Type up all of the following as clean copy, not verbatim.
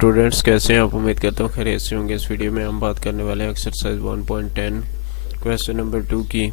Students कैसे हैं आप? उम्मीद करता हूँ खैरियत से होंगे। इस वीडियो में हम बात करने वाले हैं एक्सरसाइज 1.10 क्वेश्चन नंबर 2 की।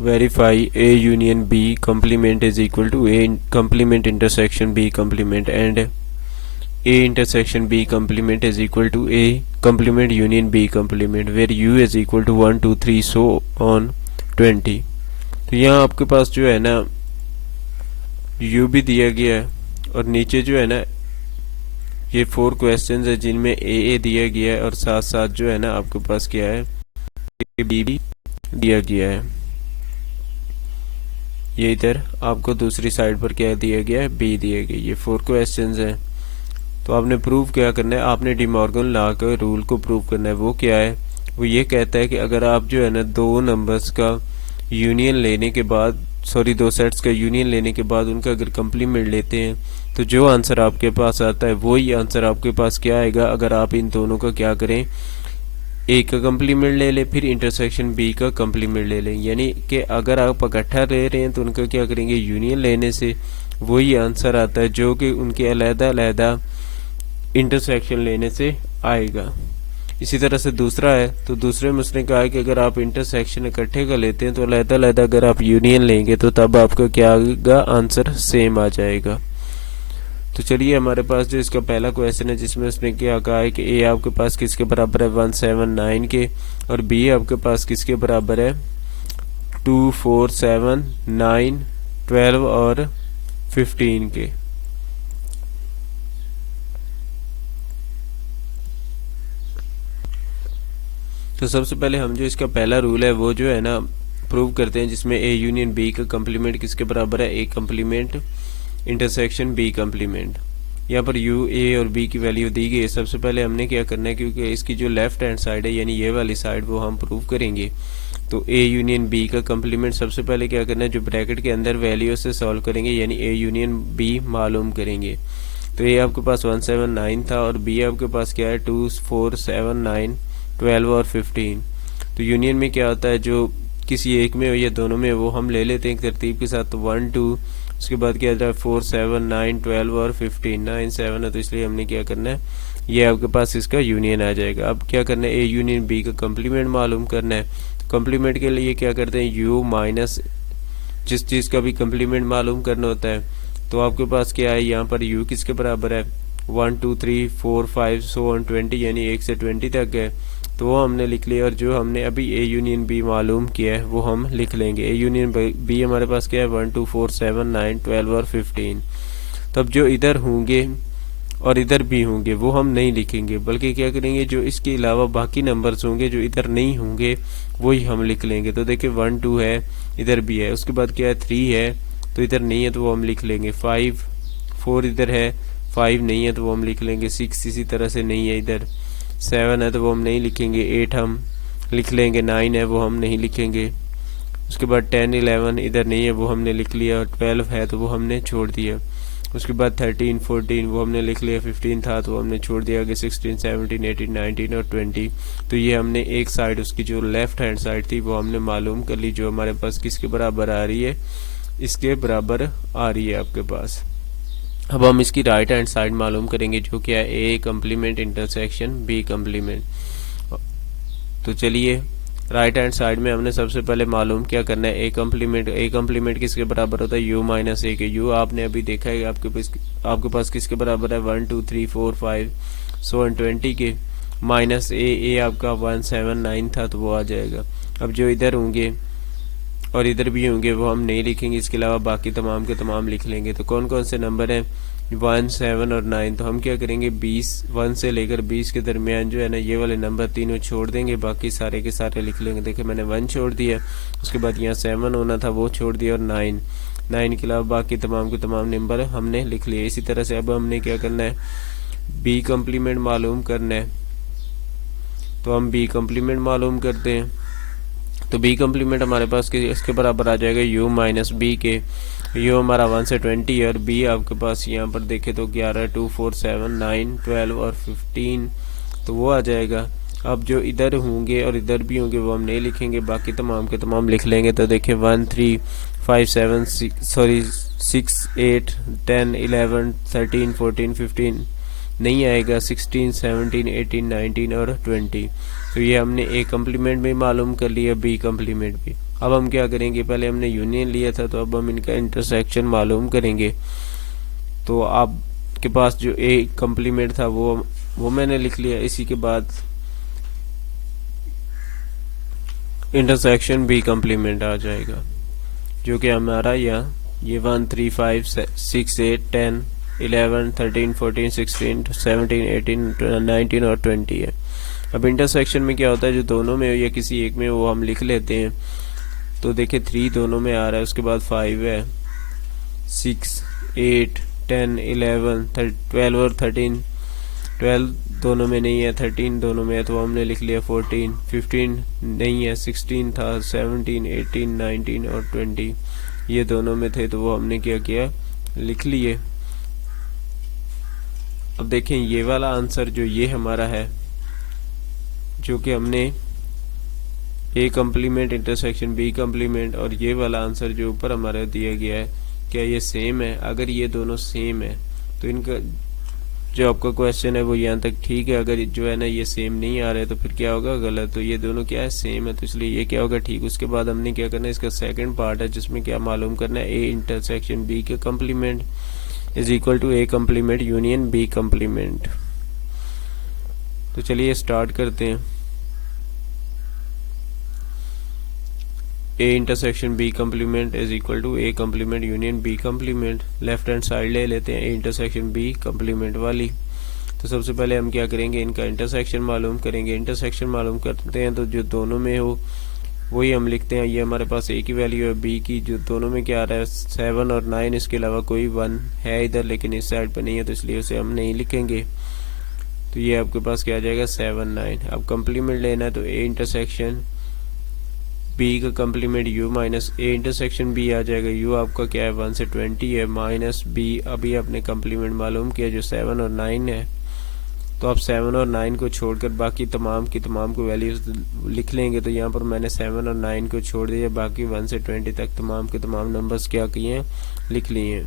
Verify A union B complement is equal to A complement intersection B complement and A intersection B complement is equal to A complement union B complement where U is equal to 1 2 3 so on 20। तो यहाँ आपके पास जो है ना you भी दिया गया है और नीचे जो है ना ये 4 क्वेश्चंस है जिनमें ए दिया गया है और साथ साथ जो है ना आपके पास क्या है बी भी दिया गया है। ये इधर आपको दूसरी साइड पर क्या दिया गया है, बी दिया गया। ये 4 क्वेश्चंस हैं। तो आपने प्रूव क्या करना है, आपने डी मॉर्गन लॉ के रूल को प्रूव करना है। वो क्या है, वो ये कहता है कि अगर आप जो है ना दो नंबर्स का यूनियन लेने के बाद दो सेट्स का यूनियन लेने के बाद उनका अगर कंप्लीमेंट लेते हैं तो जो आंसर आपके पास आता है वही आंसर आपके पास क्या आएगा अगर आप इन दोनों का क्या करें, ए का कंप्लीमेंट ले लें फिर इंटरसेक्शन बी का कंप्लीमेंट ले लें। यानी कि अगर आप इकट्ठा ले रहे हैं तो उनका क्या करेंगे, यूनियन लेने से वही आंसर आता है जो कि उनके अलग-अलग इंटरसेक्शन लेने से आएगा। इसी तरह से दूसरा है, तो दूसरे में उसने कहा है कि अगर आप इंटरसेक्शन इकट्ठे का लेते हैं तो अलग-अलग अगर आप यूनियन लेंगे तो तब आपका क्या आएगा, आंसर सेम आ जाएगा। तो चलिए हमारे पास जो इसका पहला क्वेश्चन है जिसमें उसने क्या कहा है कि ए आपके पास किसके बराबर है 179 के और बी आपके पास किसके बराबर है 2 4 7 9 12 और 15 के। तो सबसे पहले हम जो इसका पहला रूल है वो जो है ना प्रूव करते हैं जिसमें ए यूनियन बी का कंप्लीमेंट किसके बराबर है, ए कंप्लीमेंट इंटरसेक्शन बी कंप्लीमेंट। यहाँ पर यू ए और बी की वैल्यू दी गई है। सबसे पहले हमने क्या करना है, क्योंकि इसकी जो लेफ्ट हैंड साइड है यानी ये वाली साइड वो हम प्रूव करेंगे। तो ए यूनियन बी का कंप्लीमेंट सबसे पहले क्या करना है, जो ब्रैकेट के अंदर वैल्यू से सॉल्व करेंगे यानी ए यूनियन बी मालूम करेंगे। तो ए आपके पास 179 था और बी आपके पास क्या है 2 4 7 9 12 और 15। तो यूनियन में क्या होता है, जो किसी एक में हो या दोनों में वो हम ले लेते हैं एक तरतीब के साथ। तो 1 2 उसके बाद क्या है 4 7 9 12 और 15 9 7 है, तो इसलिए हमने क्या करना है, ये आपके पास इसका यूनियन आ जाएगा। अब क्या करना है, ए यूनियन बी का कंप्लीमेंट मालूम करना है। तो कंप्लीमेंट के लिए क्या करते हैं, यू माइनस जिस चीज़ का भी कंप्लीमेंट मालूम करना होता है तो आपके पास क्या है, यहाँ पर यू किसके बराबर है 1 2 3 4 5 सो ऑन 20 यानी 1 से 20 तक है। तो वो हमने लिख लिया और जो हमने अभी ए यूनियन बी मालूम किया है वो हम लिख लेंगे। ए यूनियन बी हमारे पास क्या है 1 2 4 7 9 12 और 15। तब जो इधर होंगे और इधर भी होंगे वो हम नहीं लिखेंगे, बल्कि क्या करेंगे, जो इसके अलावा बाकी नंबर्स होंगे जो इधर नहीं होंगे वही हम लिख लेंगे। तो देखिए 1 2 है, इधर भी है। उसके बाद क्या है 3 है तो इधर नहीं है तो वो हम लिख लेंगे। 5 4 इधर है, 5 नहीं है तो वो हम लिख लेंगे। 6 इसी तरह से नहीं है इधर। 7 है तो वो हम नहीं लिखेंगे। 8 हम लिख लेंगे। 9 है वो हम नहीं लिखेंगे। उसके बाद 10 11 इधर नहीं है वो हमने लिख लिया। 12 है तो वो हमने छोड़ दिया। उसके बाद 13 14 वो हमने लिख लिया। 15 था तो हमने छोड़ दिया। आगे 16 17 18 19 और 20। तो ये हमने एक साइड उसकी जो लेफ्ट हैंड साइड थी वो हमने मालूम कर ली, जो हमारे पास किसके बराबर आ रही है, इसके बराबर आ रही है आपके पास। अब हम इसकी राइट हैंड साइड मालूम करेंगे जो क्या है ए कंप्लीमेंट इंटरसेक्शन बी कंप्लीमेंट। तो चलिए राइट हैंड साइड में हमने सबसे पहले मालूम क्या करना है, ए कंप्लीमेंट किसके बराबर होता है यू माइनस ए के। यू आपने अभी देखा है आपके पास किसके बराबर है 1 2 3 4 5 सो 20 के, माइनस ए आपका 179 था तो वो आ जाएगा। अब जो इधर होंगे और इधर भी होंगे वो हम नहीं लिखेंगे, इसके अलावा बाकी तमाम के तमाम लिख लेंगे। तो कौन कौन से नंबर हैं 1 7 और 9। तो हम क्या करेंगे 20 1 से लेकर 20 के दरमियान जो है ना ये वाले नंबर तीनों छोड़ देंगे, बाकी सारे के सारे लिख लेंगे। देखिए मैंने 1 छोड़ दिया, उसके बाद यहाँ 7 होना था वो छोड़ दिया और 9 के अलावा बाकी तमाम के तमाम नंबर हमने लिख लिए। इसी तरह से अब हमने क्या करना है, बी कंप्लीमेंट मालूम करना है। तो हम बी कंप्लीमेंट मालूम करते हैं। तो बी कंप्लीमेंट हमारे पास इसके बराबर आ जाएगा यू माइनस बी के। यू हमारा 1 से 20 है और बी आपके पास यहाँ पर देखे तो 11 2 4 7 9 12 और 15 तो वो आ जाएगा। अब जो इधर होंगे और इधर भी होंगे वो हम नहीं लिखेंगे, बाकी तमाम के तमाम लिख लेंगे। तो देखिए 1 3 6 8 10 11 13 14 15 नहीं आएगा, 16 17 18 19 और 20। तो ये हमने ए कम्प्लीमेंट भी मालूम कर लिया, बी कम्प्लीमेंट भी। अब हम क्या करेंगे, पहले हमने यूनियन लिया था तो अब हम इनका इंटरसेक्शन मालूम करेंगे। तो आपके पास जो ए कम्प्लीमेंट था वो मैंने लिख लिया। इसी के बाद इंटरसेक्शन बी कम्प्लीमेंट आ जाएगा, जो कि हमारा यहाँ ये 1 3 5 6 8 10 11 13 14 16 17 18 19 और 20 है। अब इंटरसेक्शन में क्या होता है, जो दोनों में या किसी एक में वो हम लिख लेते हैं। तो देखिए 3 दोनों में आ रहा है, उसके बाद 5 है, 6 8 10 11 12 और 13। 12 दोनों में नहीं है, 13 दोनों में है तो हमने लिख लिया 14। 15 नहीं है, 16 था, 17 18 19 और 20 ये दोनों में थे तो वो हमने क्या किया, लिख लिए। अब देखें ये वाला आंसर जो ये हमारा है, जो कि हमने A complement intersection B complement, और ये वाला आंसर जो ऊपर हमारा दिया गया है, क्या ये सेम है? अगर ये दोनों सेम है तो इनका जो आपका क्वेश्चन है वो यहाँ तक ठीक है। अगर जो है ना ये सेम नहीं आ रहे तो फिर क्या होगा, गलत। तो ये दोनों क्या है, सेम है, तो इसलिए ये क्या होगा, ठीक। उसके बाद हमने क्या करना है, इसका सेकंड पार्ट है जिसमें क्या मालूम करना है, ए इंटरसेक्शन बी के complement is equal to A complement union B complement. तो चलिए स्टार्ट करते हैं। A intersection B complement is equal to A complement union B complement. Left hand side ले लेते हैं ए इंटरसेक्शन बी कम्प्लीमेंट वाली। तो सबसे पहले हम क्या करेंगे, इनका इंटरसेक्शन मालूम करेंगे। इंटरसेक्शन मालूम करते हैं तो जो दोनों में हो वही हम लिखते हैं। ये हमारे पास ए की वैल्यू है, बी की जो दोनों में क्या आ रहा है 7 और 9, इसके अलावा कोई 1 है इधर लेकिन इस साइड पर नहीं है तो इसलिए उसे हम नहीं लिखेंगे। तो ये आपके पास क्या आ जाएगा 7 9। अब कम्प्लीमेंट लेना है तो ए इंटरसेक्शन बी का complement U minus A intersection B आ जाएगा। यू आपका क्या है 1 से 20 है, माइनस बी अभी आपने कम्प्लीमेंट मालूम किया जो 7 और 9 है। तो आप 7 और 9 को छोड़कर बाकी तमाम की तमाम को वैल्यूज लिख लेंगे। तो यहाँ पर मैंने 7 और 9 को छोड़ दिया, बाकी 1 से 20 तक तमाम के तमाम नंबर्स क्या किए हैं, लिख लिए हैं।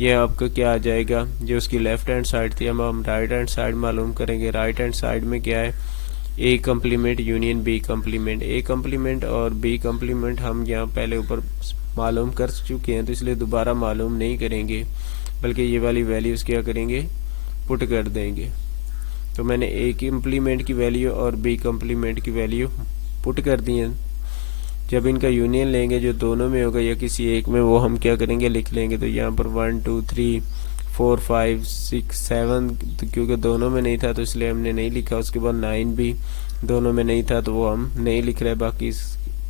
यह आपका क्या आ जाएगा, जो उसकी लेफ्ट हैंड साइड थी हम राइट हैंड साइड मालूम करेंगे। राइट हैंड साइड में क्या है, A complement union B complement. A complement और बी कम्प्लीमेंट हम यहाँ पहले ऊपर मालूम कर चुके हैं तो इसलिए दोबारा मालूम नहीं करेंगे, बल्कि ये वाली वैल्यूज़ क्या करेंगे, पुट कर देंगे। तो मैंने ए कम्प्लीमेंट की वैल्यू और बी कम्प्लीमेंट की वैल्यू पुट कर दी है। जब इनका यूनियन लेंगे जो दोनों में होगा या किसी एक में, वो हम क्या करेंगे, लिख लेंगे। तो यहाँ पर 1 2 3 4 5 6 7 तो क्योंकि दोनों में नहीं था तो इसलिए हमने नहीं लिखा। उसके बाद 9 भी दोनों में नहीं था तो वो हम नहीं लिख रहे। बाकी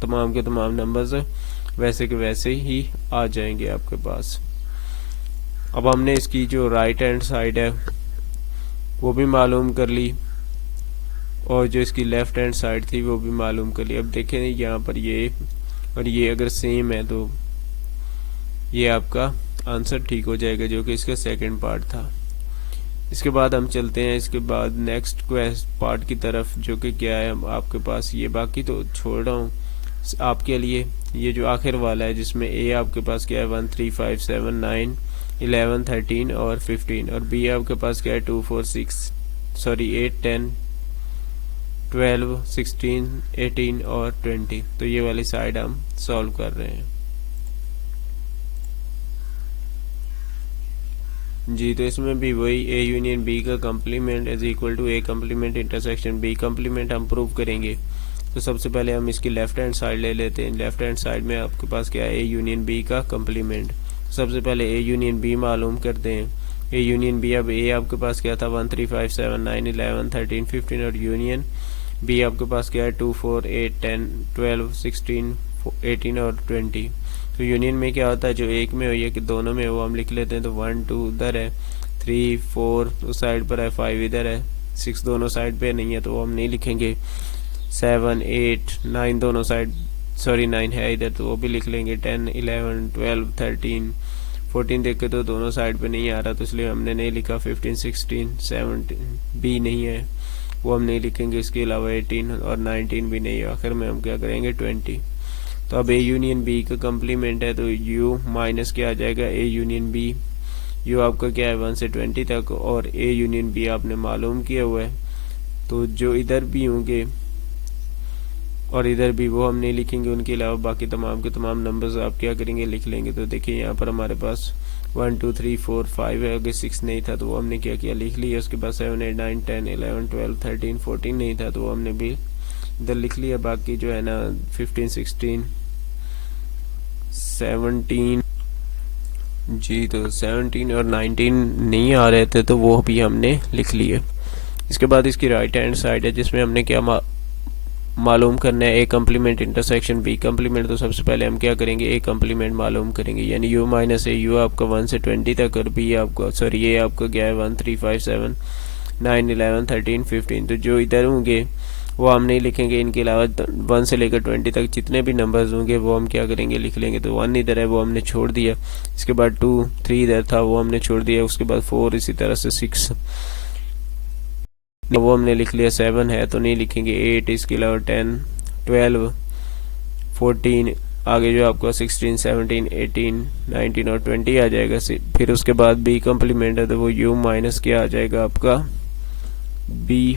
तमाम के तमाम नंबर्स वैसे के वैसे ही आ जाएंगे आपके पास। अब हमने इसकी जो राइट हैंड साइड है वो भी मालूम कर ली और जो इसकी लेफ्ट हैंड साइड थी वो भी मालूम कर ली। अब देखें यहाँ पर ये और ये अगर सेम है तो ये आपका आंसर ठीक हो जाएगा, जो कि इसका सेकंड पार्ट था। इसके बाद हम चलते हैं इसके बाद नेक्स्ट पार्ट की तरफ, जो कि क्या है आपके पास ये, बाकी तो छोड़ रहा हूँ आपके लिए। ये जो आखिर वाला है जिसमें ए आपके पास क्या है 1 3 5 7 9 11 13 और 15, और बी आपके पास क्या है 2 4 6 8 10 12 16 18 और 20। तो ये वाली साइड हम सॉल्व कर रहे हैं जी। तो इसमें भी वही ए यूनियन बी का complement is equal to A complement intersection B complement हम प्रूव करेंगे। तो सबसे पहले हम इसकी लेफ्ट हैंड साइड ले लेते हैं। लेफ्ट हैंड साइड में आपके पास क्या है, ए यूनियन बी का कम्प्लीमेंट। सबसे पहले ए यूनियन बी मालूम करते हैं। ए यूनियन बी, अब ए आपके पास क्या था 1 3 5 7 9 11 13 15, और यूनियन बी आपके पास क्या है 2 4 8 10 12 16 18 और 20। तो यूनियन में क्या होता है, जो एक में हो या कि दोनों में हो हम लिख लेते हैं। तो 1 2 उधर है, 3 4 उस साइड पर है, 5 इधर है, 6 दोनों साइड पे नहीं है तो वो हम नहीं लिखेंगे। 7 8 9 दोनों साइड 9 है इधर तो वो भी लिख लेंगे। 10 11 12 13 14 देख के तो दोनों साइड पे नहीं आ रहा तो इसलिए हमने नहीं लिखा। 15 16 17 भी नहीं है वो हम नहीं लिखेंगे। इसके अलावा 18 और 19 भी नहीं है। आखिर में हम क्या करेंगे 20। तो अब ए यूनियन बी का कम्प्लीमेंट है तो यू माइनस क्या आ जाएगा ए यूनियन बी। यू आपका क्या है 1 से 20 तक और ए यूनियन बी आपने मालूम किया हुआ है, तो जो इधर भी होंगे और इधर भी वो हम नहीं लिखेंगे, उनके अलावा बाकी तमाम के तमाम नंबर्स आप क्या करेंगे लिख लेंगे। तो देखिए यहाँ पर हमारे पास 1 2 3 4 5 है, अगर 6 नहीं था तो वो हमने क्या किया लिख लिया। उसके बाद 7 8 9 10 11 12 13 14 नहीं था तो वो हमने भी इधर लिख लिया। बाकी जो है ना 15 16 17 जी, तो 17 और 19 नहीं आ रहे थे तो वो भी हमने लिख लिए। इसके बाद इसकी राइट हैंड साइड है जिसमें हमने क्या मालूम करना है A complement intersection B complement. तो सबसे पहले हम क्या करेंगे ए कम्प्लीमेंट मालूम करेंगे, यानी यू माइनस ए। यू आपका 1 से 20 तक और बी आपका सॉरी ए आपका क्या है 1 3 5 7 9 11 13 15। तो जो इधर होंगे वो हम नहीं लिखेंगे, इनके अलावा 1 से लेकर 20 तक जितने भी नंबर्स होंगे वो हम क्या करेंगे लिख लेंगे। तो 1 इधर है वो हमने छोड़ दिया, इसके बाद 2 3 इधर था वो हमने छोड़ दिया, उसके बाद 4 इसी तरह से 6 वो हमने लिख लिया। 7 है तो नहीं लिखेंगे, 8 इसके अलावा 10 12 14 आगे जो आपका 16 17 18 19 और 20 आ जाएगा। फिर उसके बाद बी कम्प्लीमेंट है तो वो यू माइनस क्या आ जाएगा आपका बी।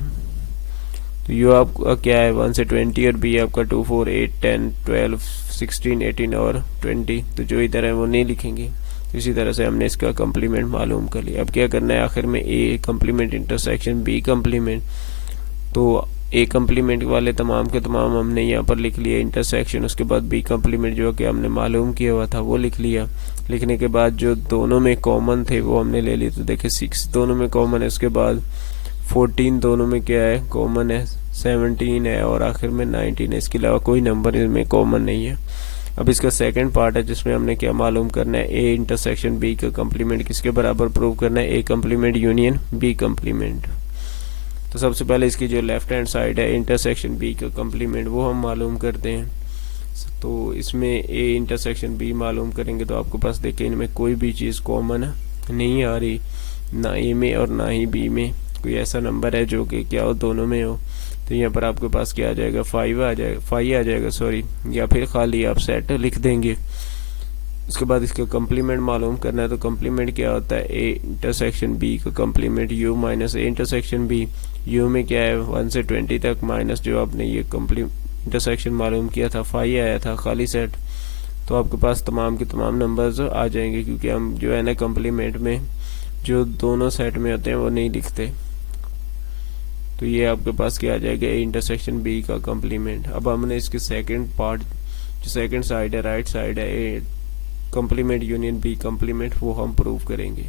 तो यू आपका क्या है 1 से 20 और बी आपका 2 4 8 10 12 16 18 और 20। तो जो इधर है वो नहीं लिखेंगे। इसी तरह से हमने इसका कम्प्लीमेंट मालूम कर लिया। अब क्या करना है आखिर में A complement intersection B complement. तो ए कम्प्लीमेंट वाले तमाम के तमाम हमने यहाँ पर लिख लिया इंटरसेक्शन, उसके बाद बी कम्प्लीमेंट जो कि हमने मालूम किया हुआ था वो लिख लिया। लिखने के बाद जो दोनों में कॉमन थे वो हमने ले लिए। तो देखिए 6 दोनों में कॉमन है, उसके बाद 14 दोनों में क्या है कॉमन है, 17 है और आखिर में 19 है। इसके अलावा कोई नंबर इसमें कॉमन नहीं है। अब इसका सेकंड पार्ट है जिसमें हमने क्या मालूम करना है ए इंटरसेक्शन बी का कम्प्लीमेंट किसके बराबर प्रूव करना है, A complement union B complement. तो सबसे पहले इसकी जो लेफ्ट हैंड साइड है इंटरसेक्शन बी का कम्प्लीमेंट वो हम मालूम करते हैं। तो इसमें ए इंटरसेक्शन बी मालूम करेंगे तो आपको पास देखिए इनमें कोई भी चीज़ कॉमन नहीं आ रही, ना ए में और ना ही बी में कोई ऐसा नंबर है जो कि क्या हो दोनों में हो। तो यहाँ पर आपके पास क्या आ जाएगा 5 आ जाएगा सॉरी, या फिर खाली आप सेट लिख देंगे। उसके बाद इसका कम्प्लीमेंट मालूम करना है। तो कम्प्लीमेंट क्या होता है ए इंटरसेक्शन बी का complement U minus A intersection B. U में क्या है 1 से 20 तक माइनस जो आपने ये इंटरसेक्शन मालूम किया था 5 आया था खाली सेट। तो आपके पास तमाम के तमाम नंबर्स आ जाएंगे, क्योंकि हम जो है ना कम्प्लीमेंट में जो दोनों सेट में होते हैं वो नहीं लिखते। तो ये आपके पास क्या आ जाएगा ए इंटरसेक्शन बी का कम्प्लीमेंट। अब हमने इसके सेकंड पार्ट जो सेकंड साइड है राइट साइड है A complement union B complement वो हम प्रूव करेंगे।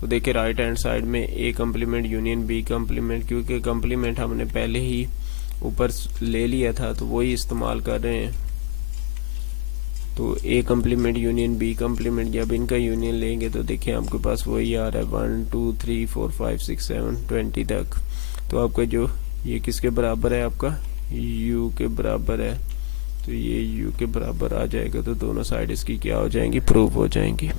तो देखिए राइट हैंड साइड में A complement union B complement, क्योंकि कम्प्लीमेंट हमने पहले ही ऊपर ले लिया था तो वही इस्तेमाल कर रहे हैं। तो A complement union B complement जब इनका यूनियन लेंगे तो देखिए आपके पास वही आ रहा है 1 2 3 4 5 6 7 20 तक। तो आपका जो ये किसके बराबर है आपका u के बराबर है, तो ये u के बराबर आ जाएगा। तो दोनों साइड इसकी क्या हो जाएंगी प्रूव हो जाएंगी।